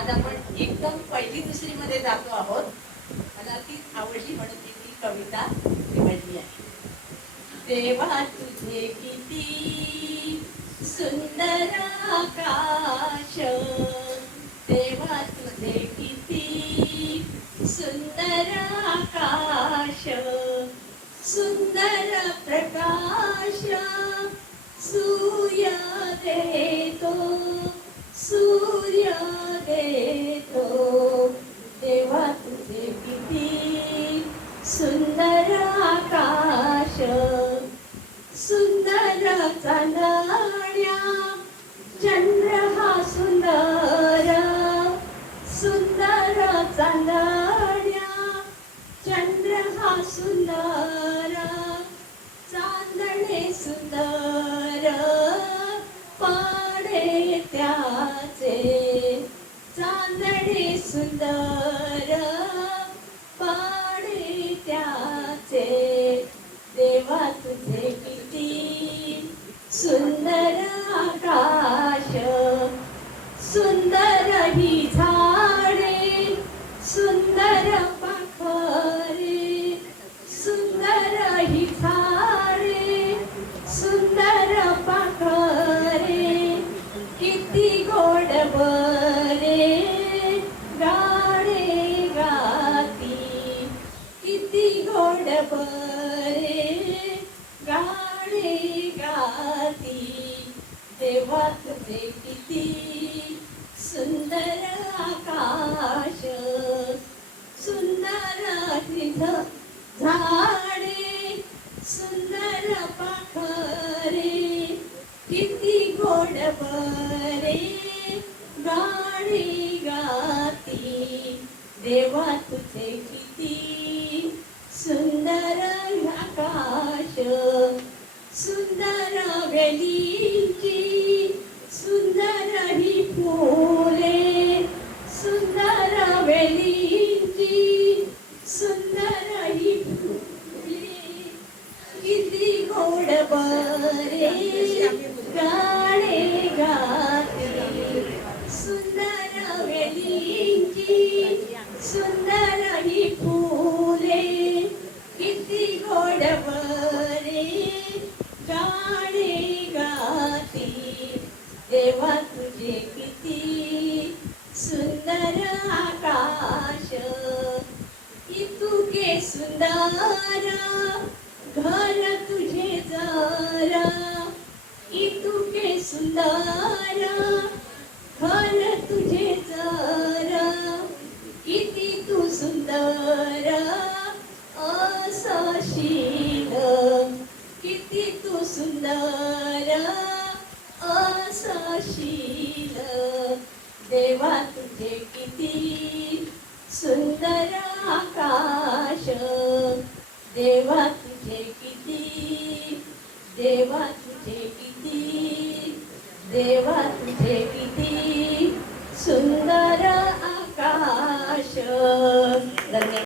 आज आपण एकदम पहिली दुसरी मध्ये जातो आहोत. मला ती आवडली म्हणून मी ती कविता निवडली आहे. देवा तुझे किती सुंदर आकाश. देवा तुझे किती सुंदर आकाश. सुंदर प्रकाश. सूर्य दे देतो. देवा तुझे किती सुंदर आकाश सुंदर चांदण्या चंद्र हा सुंदर सुंदर चांदण्या चंद्र हा सुंदर सुंदर पाडे त्याचे देवा तुझे किती सुंदर आकाश सुंदर ही झा गोड बरे गाणे गाती देवात ते किती सुंदर आकाश सुंदर तिथ झाडे सुंदर पाखरे किती गोड बरे गाणी गाती देवा तुझे सुंदर देवा तुझे किती सुंदर आकाश. इतुके सुंदर घर तुझे जरा. इतुके सुंदर घर तुझे जरा. किती तू सुंदर असशील. किती तू सुंदर सशील देवा तुझे किती सुंदर आकाश. देवा तुझे किती देवा तुझे किती देवा तुझे किती सुंदर आकाश. धन्यवाद.